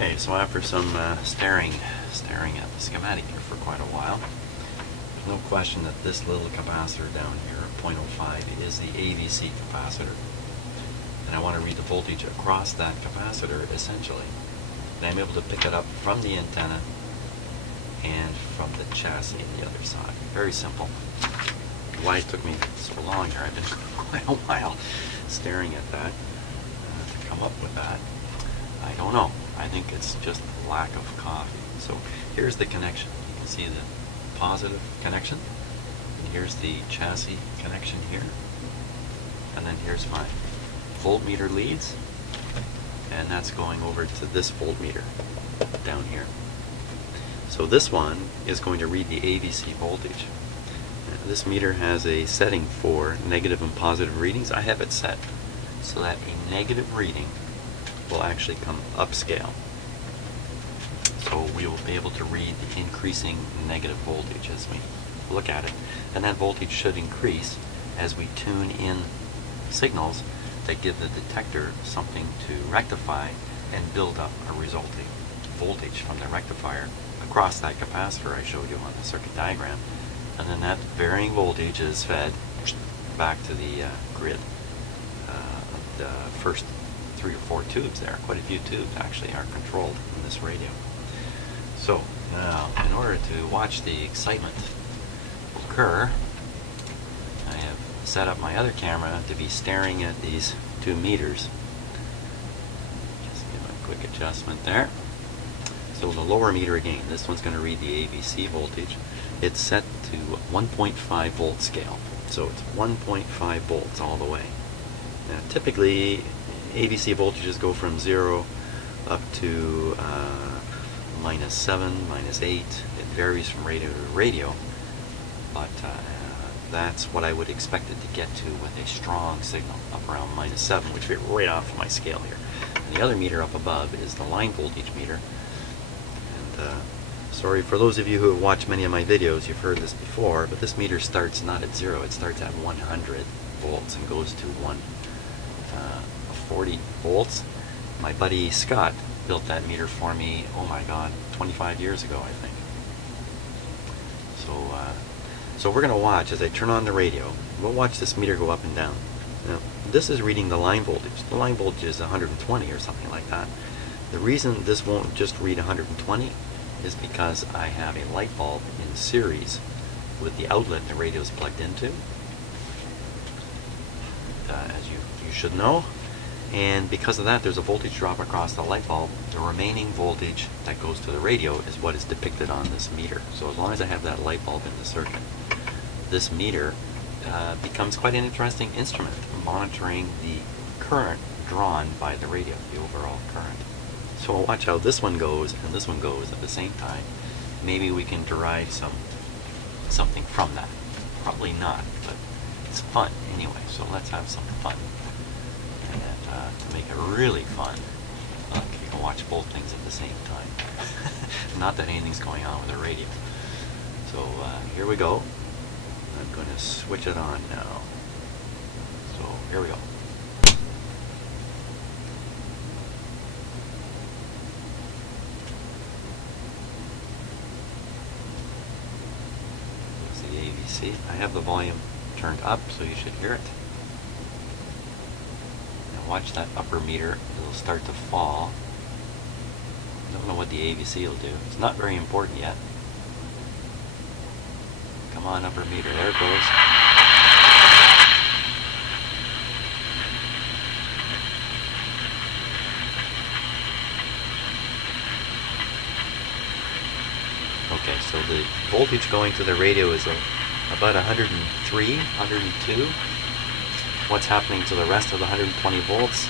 Okay, so after some staring at the schematic here for quite a while, there's no question that this little capacitor down here, 0.05, is the AVC capacitor. And I want to read the voltage across that capacitor, essentially. And I'm able to pick it up from the antenna and from the chassis on the other side. Very simple. Why it took me so long here, I've been quite a while staring at that to come up with that. I don't know. I think it's just lack of coffee. So here's the connection. You can see the positive connection. And here's the chassis connection here. And then here's my voltmeter leads. And that's going over to this voltmeter down here. So this one is going to read the AVC voltage. This meter has a setting for negative and positive readings. I have it set so that a negative reading will actually come upscale. So we will be able to read the increasing negative voltage as we look at it. And that voltage should increase as we tune in signals that give the detector something to rectify and build up a resulting voltage from the rectifier across that capacitor I showed you on the circuit diagram. And then that varying voltage is fed back to the grid of the first 3 or 4 tubes there. Quite a few tubes actually are controlled in this radio. So now, in order to watch the excitement occur, I have set up my other camera to be staring at these 2 meters. Just give a quick adjustment there. So the lower meter again, this one's going to read the AVC voltage. It's set to 1.5 volt scale. So it's 1.5 volts all the way. Now typically AVC voltages go from 0 up to -7, -8. It varies from radio to radio, but that's what I would expect it to get to with a strong signal, up around -7, which would be right off my scale here. And the other meter up above is the line voltage meter. And sorry for those of you who have watched many of my videos, you've heard this before, but this meter starts not at 0, it starts at 100 volts and goes to 40 volts. My buddy Scott built that meter for me, oh my god, 25 years ago I think. So we're going to watch as I turn on the radio. We'll watch this meter go up and down. Now this is reading the line voltage. The line voltage is 120 or something like that. The reason this won't just read 120 is because I have a light bulb in series with the outlet the radio is plugged into, as you should know. And because of that, there's a voltage drop across the light bulb. The remaining voltage that goes to the radio is what is depicted on this meter. So as long as I have that light bulb in the circuit, this meter becomes quite an interesting instrument, monitoring the current drawn by the radio, the overall current. So we'll watch how this one goes and this one goes at the same time. Maybe we can derive something from that. Probably not, but it's fun anyway, so let's have some fun. And to make it really fun, you can watch both things at the same time. Not that anything's going on with the radio. So here we go. I'm going to switch it on now. So here we go. There's the AVC. I have the volume turned up, so you should hear it. Watch that upper meter, it'll start to fall. Don't know what the AVC will do. It's not very important yet. Come on, upper meter, there it goes. Okay, so the voltage going to the radio is about 103, 102. What's happening to the rest of the 120 volts?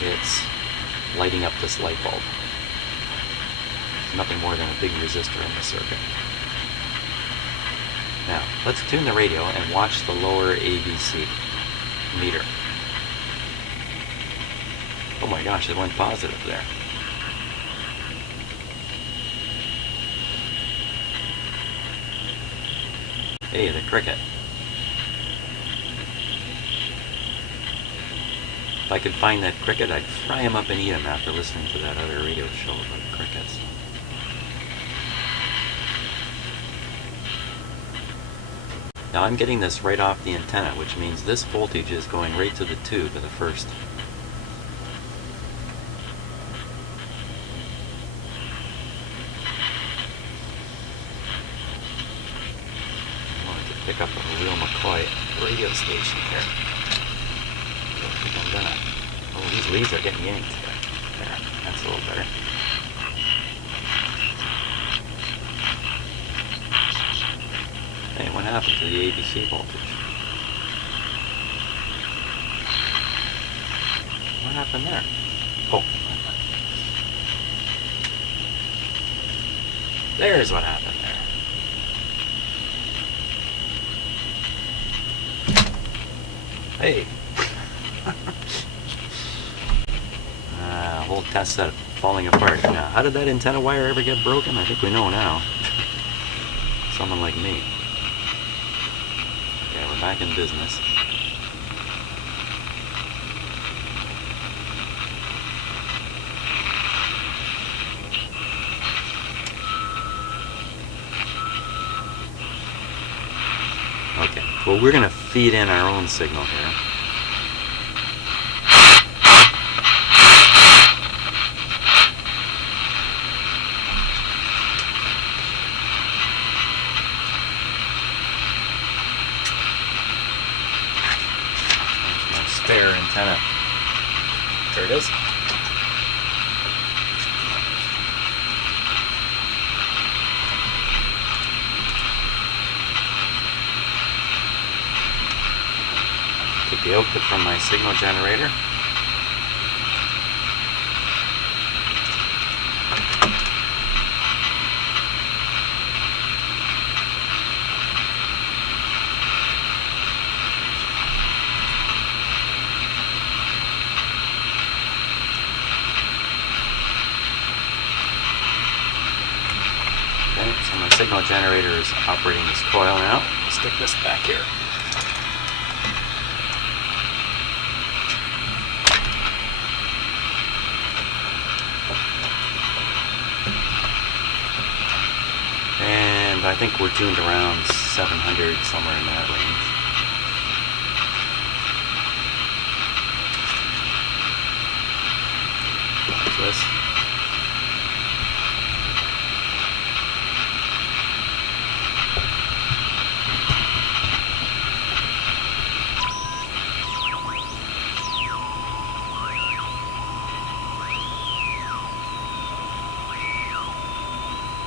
It's lighting up this light bulb. Nothing more than a big resistor in the circuit. Now, let's tune the radio and watch the lower AVC meter. Oh my gosh, it went positive there. Hey, the cricket. If I could find that cricket, I'd fry him up and eat him after listening to that other radio show about crickets. Now I'm getting this right off the antenna, which means this voltage is going right to the tube of the first. I wanted to pick up a real McCoy radio station here. I don't think I'm gonna. Oh, these leads are getting yanked. There, that's a little better. Hey, what happened to the ABC voltage? What happened there? Oh, there's what happened there. Hey! Whole test set falling apart. Now, how did that antenna wire ever get broken? I think we know now. Someone like me. Okay, we're back in business. Okay, well, we're going to feed in our own signal here. Spare antenna. There it is. Take the output from my signal generator. So my signal generator is operating this coil now. I'll stick this back here. And I think we're tuned around 700, somewhere in that range. Watch this.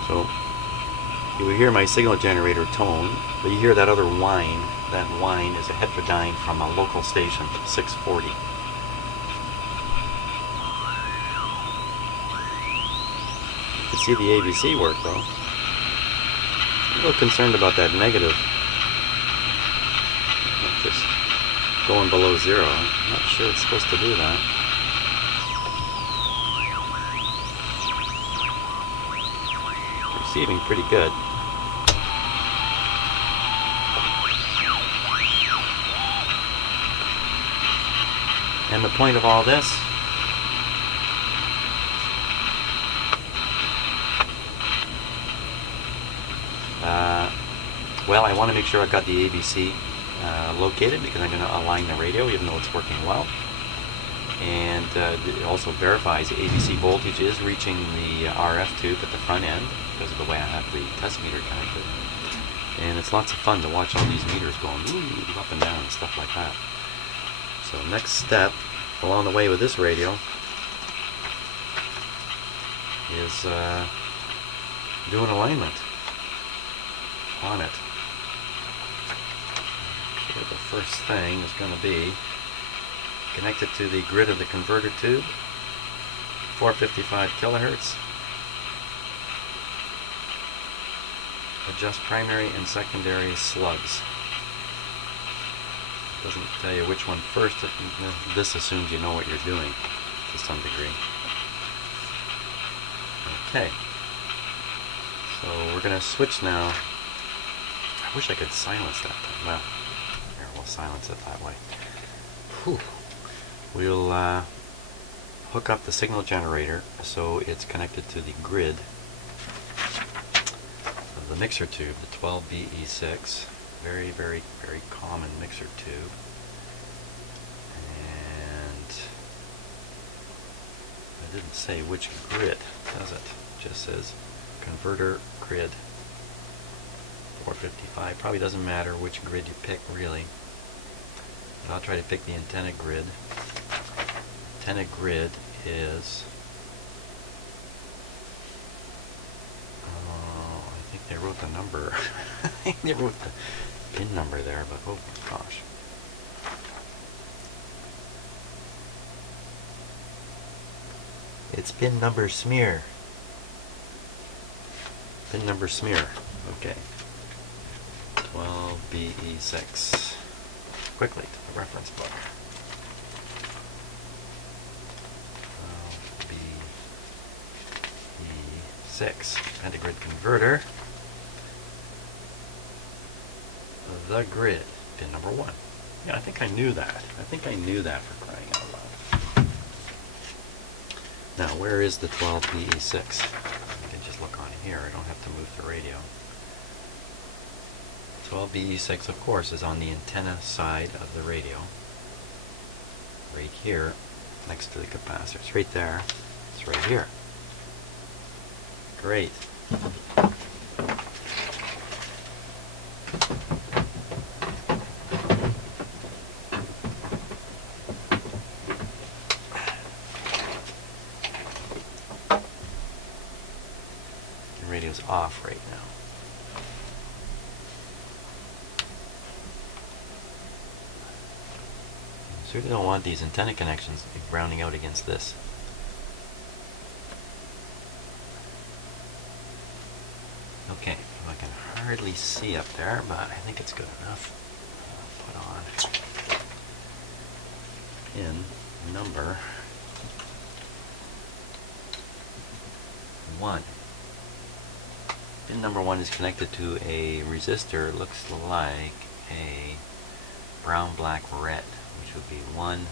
So you will hear my signal generator tone, but you hear that other whine. That whine is a heterodyne from a local station, 640. You can see the ABC work though. I'm a little concerned about that negative. Just going below zero. I'm not sure it's supposed to do that. Receiving pretty good. And the point of all this well, I want to make sure I've got the ABC located because I'm going to align the radio even though it's working well. And it also verifies the ABC voltage is reaching the RF tube at the front end because of the way I have the test meter connected. And it's lots of fun to watch all these meters going up and down and stuff like that. So next step along the way with this radio is doing alignment on it. So the first thing is going to be connected to the grid of the converter tube, 455 kilohertz. Adjust primary and secondary slugs. Doesn't tell you which one first. This assumes you know what you're doing to some degree. Okay. So we're going to switch now. I wish I could silence that thing. Well, here, we'll silence it that way. Whew. we'll hook up the signal generator so it's connected to the grid of the mixer tube, the 12BE6. Very, very, very common mixer tube. And it didn't say which grid, does it? It just says converter grid 455. Probably doesn't matter which grid you pick, really. But I'll try to pick the antenna grid. Antenna grid is, I think they wrote the number. I think they wrote the pin number there, but oh gosh. It's pin number smear. Pin number smear. Okay. 12BE6. Quickly to the reference book. 12BE6. Pentagrid converter. The grid. Pin number 1. Yeah, I think I knew that. I think I knew that, for crying out loud. Now, where is the 12BE6? I can just look on here. I don't have to move the radio. 12BE6, of course, is on the antenna side of the radio. Right here, next to the capacitor. It's right there. It's right here. Great. The radio's off right now. Certainly don't want these antenna connections to be grounding out against this. Okay, I can hardly see up there, but I think it's good enough. I'll put on pin number 1. Pin number 1 is connected to a resistor. It looks like a brown, black, red, which would be 1,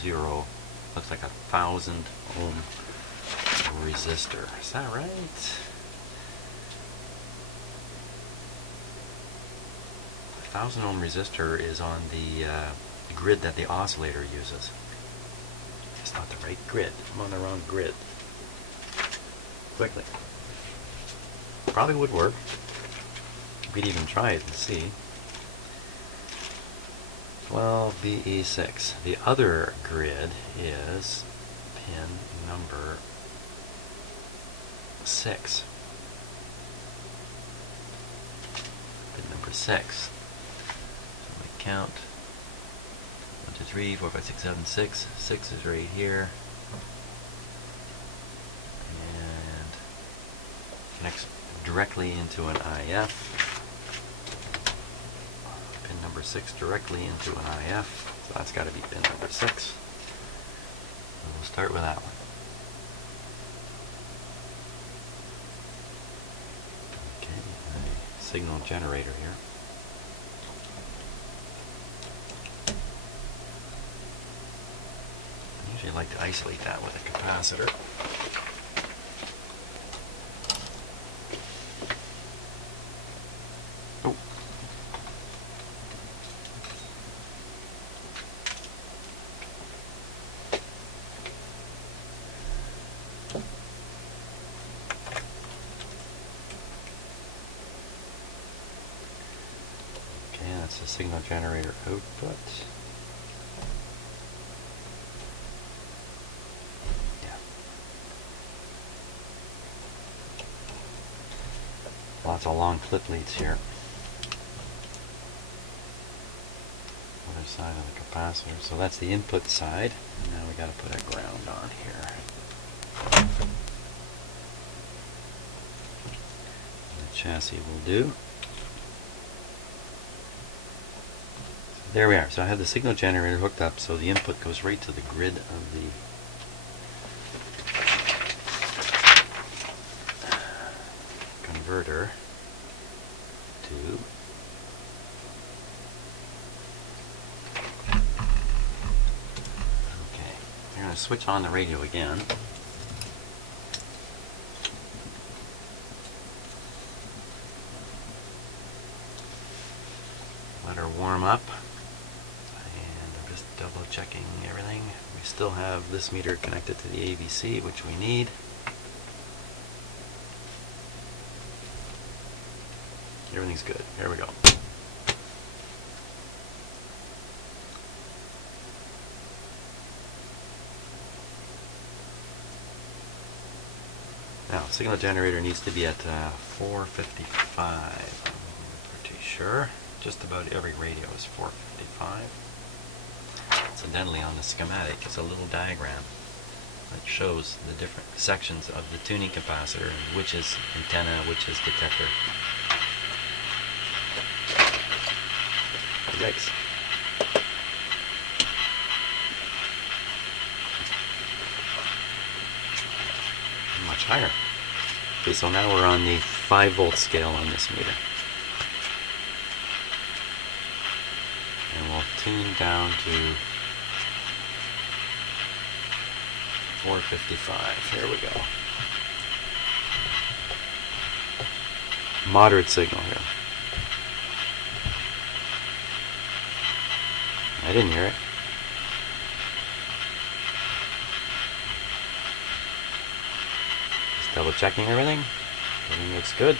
0, looks like 1,000 ohm resistor. Is that right? 1,000 ohm resistor is on the grid that the oscillator uses. It's not the right grid. I'm on the wrong grid. Quickly. Probably would work. We could even try it and see. 12BE6. The other grid is pin number 6. Pin number 6. So we count 1, 2, 3, 4, 5, 6, 7, 6. 6 is right here. And connects directly into an IF. Number 6 directly into an IF, so that's got to be pin number 6. So we'll start with that one. Okay, a signal generator here. I usually like to isolate that with a capacitor. That's the signal generator output. Yeah. Lots of long clip leads here. Other side of the capacitor. So that's the input side. And now we got to put a ground on here. The chassis will do. There we are. So I have the signal generator hooked up, so the input goes right to the grid of the converter tube. Okay. switch on the radio again. Let her warm up. And I'm just double checking everything. We still have this meter connected to the AVC, which we need. Everything's good. Here we go. Now, signal generator needs to be at 455. I'm pretty sure. Just about every radio is 455. Incidentally, on the schematic is a little diagram that shows the different sections of the tuning capacitor, and which is antenna, which is detector. Yikes. Much higher. Okay, so now we're on the 5-volt scale on this meter. And we'll tune down to 455. Here we go. Moderate signal here. I didn't hear it. Just double checking everything. Everything looks good.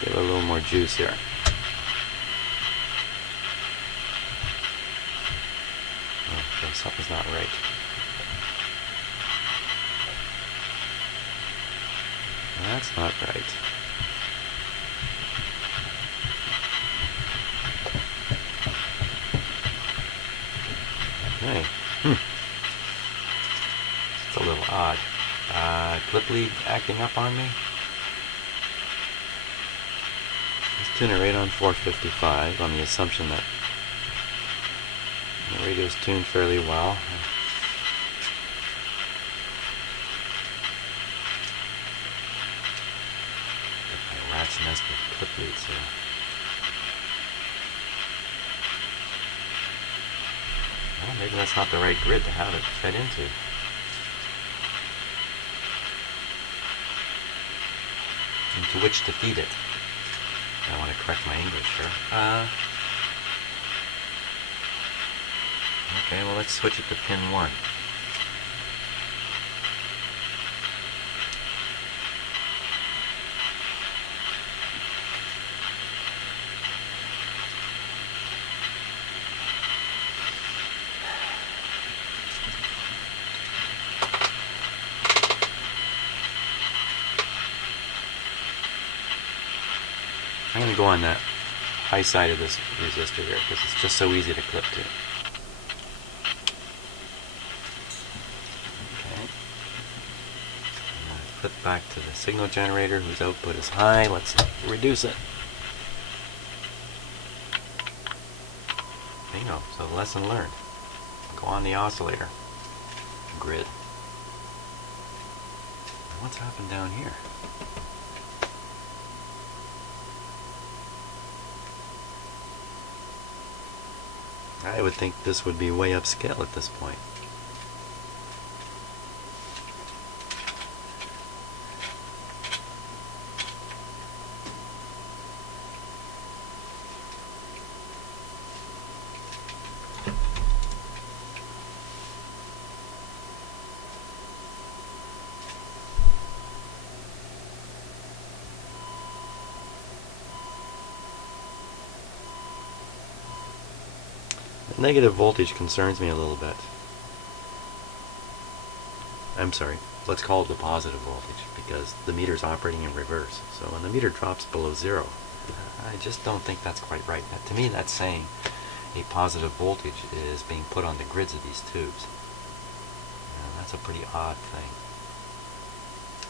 Give it a little more juice here. Okay, something's not right. That's not right. Okay. It's a little odd. Clip lead acting up on me. Let's tune it right on 455 on the assumption that the radio's tuned fairly well. Got my rat's nest of clip leads here. Well, maybe that's not the right grid to have it fed into. Into which to feed it. I want to correct my English here. Okay, well, let's switch it to pin 1. I'm going to go on that high side of this resistor here because it's just so easy to clip to. Okay. I'm going to clip back to the signal generator whose output is high. Let's reduce it. There you go. So lesson learned. Go on the oscillator grid. What's happened down here? I would think this would be way upscale at this point. Negative voltage concerns me a little bit. I'm sorry, let's call it the positive voltage because the meter's operating in reverse. So when the meter drops below 0, I just don't think that's quite right. To me, that's saying a positive voltage is being put on the grids of these tubes. That's a pretty odd thing.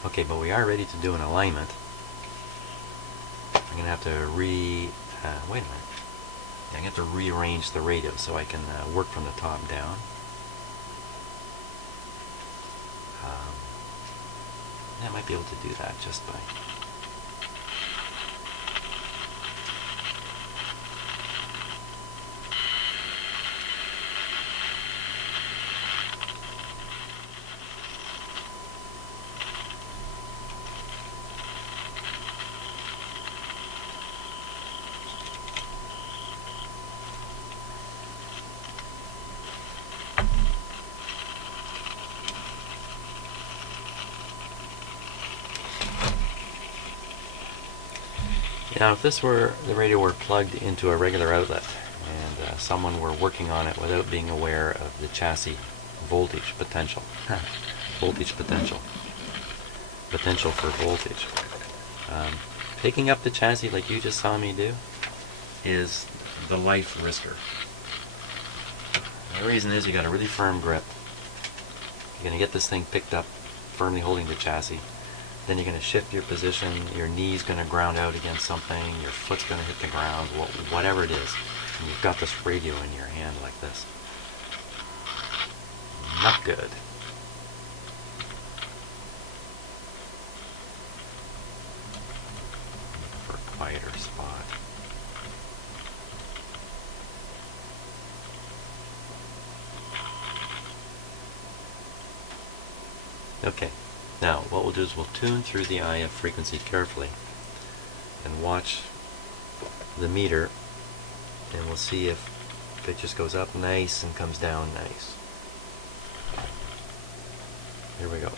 Okay, but we are ready to do an alignment. I'm going to have to wait a minute. I'm going to have to rearrange the radio so I can work from the top down. I might be able to do that just by... Now if this were, the radio were plugged into a regular outlet and someone were working on it without being aware of the chassis voltage potential, voltage potential for voltage, picking up the chassis like you just saw me do is the life risker. The reason is you got a really firm grip. You're going to get this thing picked up firmly holding the chassis. Then you're going to shift your position, your knee's going to ground out against something, your foot's going to hit the ground, whatever it is. And you've got this radio in your hand like this. Not good. For a quieter spot. Okay, now what we'll do is we'll tune through the IF frequency carefully and watch the meter, and we'll see if it just goes up nice and comes down nice. Here we go.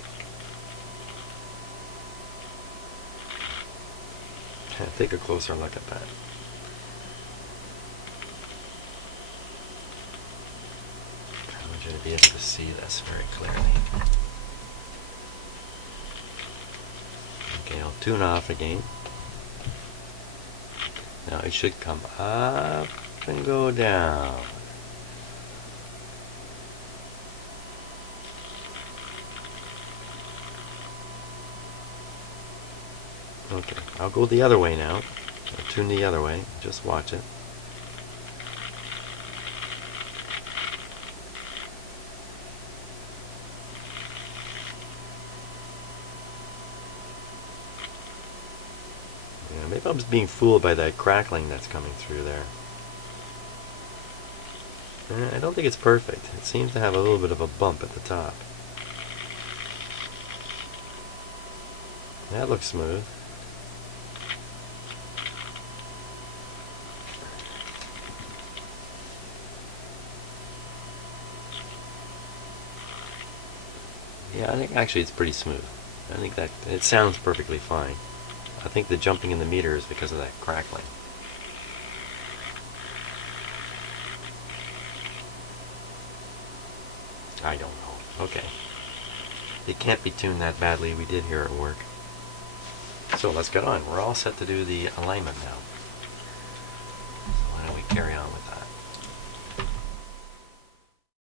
Take a closer look at that. I want you to be able to see this very clearly. Okay, I'll tune off again. Now it should come up and go down. Okay, I'll go the other way now. I'll tune the other way. Just watch it. Yeah, maybe I'm just being fooled by that crackling that's coming through there. I don't think it's perfect. It seems to have a little bit of a bump at the top. That looks smooth. Yeah, I think actually it's pretty smooth. I think that it sounds perfectly fine. I think the jumping in the meter is because of that crackling. I don't know. Okay. It can't be tuned that badly. We did hear it work. So let's get on. We're all set to do the alignment now. So why don't we carry on with